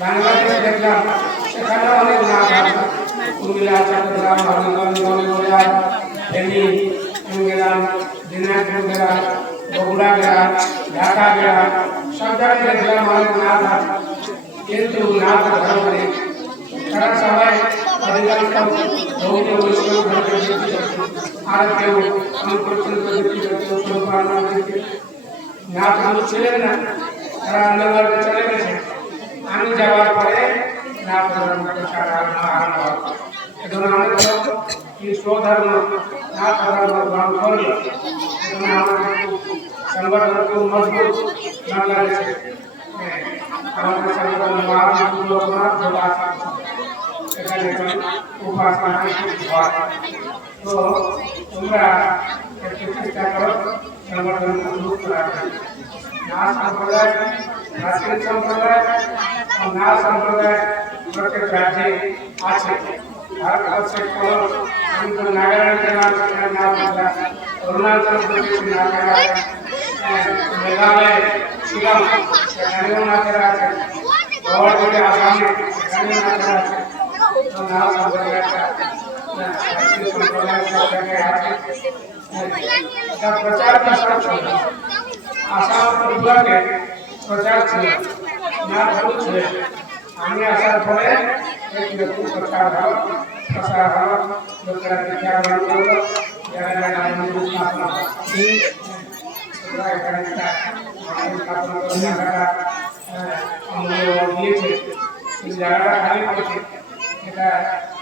বাংলাদেশে দেখলাম সেখানে অনেক নাচ আছে, কুমিল্লা, চট্টগ্রাম, হবিগঞ্জ, মৌলভীবাজার, ফেনী গেলাম, দিনাজপুর গেলাম, বগুড়া গেলাম, ঢাকা গেলাম, সব জায়গায় দেখলাম অনেক নাচ আছে। কিন্তু নাচ ভালো করে তারা সবাই অধিকাংশ বৌদ্ধ বৈষ্ণব ধর্মের ব্যক্তি, আর কেউ অনুপ্রচলিত ব্যক্তি, কেউ সম্পাদনা ব্যক্তি নাচ ভালো ছিলেন না, তারা অন্যভাবে চলে গেছে। আমি যাওয়ার পরে নাচ আরম্ভ এখন অনেক লোক কি স্বধর্ম নাচ ধর্ম গ্রহণ করল। এখন আমাদের সংগঠন খুব মজবুত বাংলাদেশে। আমাদের সংগঠন মহাপুরুষ এখানে উপাসনা হয়। তো তোমরা একটু চেষ্টা করো সংগঠন মজবুত রাখবে। নাচ সম্প্রদায়, নাচের সম্প্রদায় ও নাচ সম্প্রদায় প্রত্যেক রাজ্যে আছে। ভারতবর্ষের কোনো নাগাল্যান্ডের নাচ নাচ, অরুণাচল প্রদেশের নাচের আছে, মেঘালয়, শিলং সেখানেও নাচের আছে, গৌড়ে আসামে সেখানেও নাচের আছে। তো নাচ সম্প্রদায়টা সম্প্রদায় সব জায়গায় আছে। এটা প্রচার প্রসার চলে। আসাম বিভাগে প্রচার ছিল, নাচ ভালো ছিল। আমি আসার পরে একটু প্রচার হল, প্রসার হল, লোকেরা বিজ্ঞান করলো, যারা যারা স্থাপনা এখানে স্থাপনা করে জায়গাটা দিয়েছে, এই জায়গাটা খালি করেছে। এটা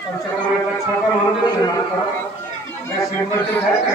কমসে কম একটা ছোট মন্দির নির্মাণ করো, এটা শিবমূর্তি থাকে।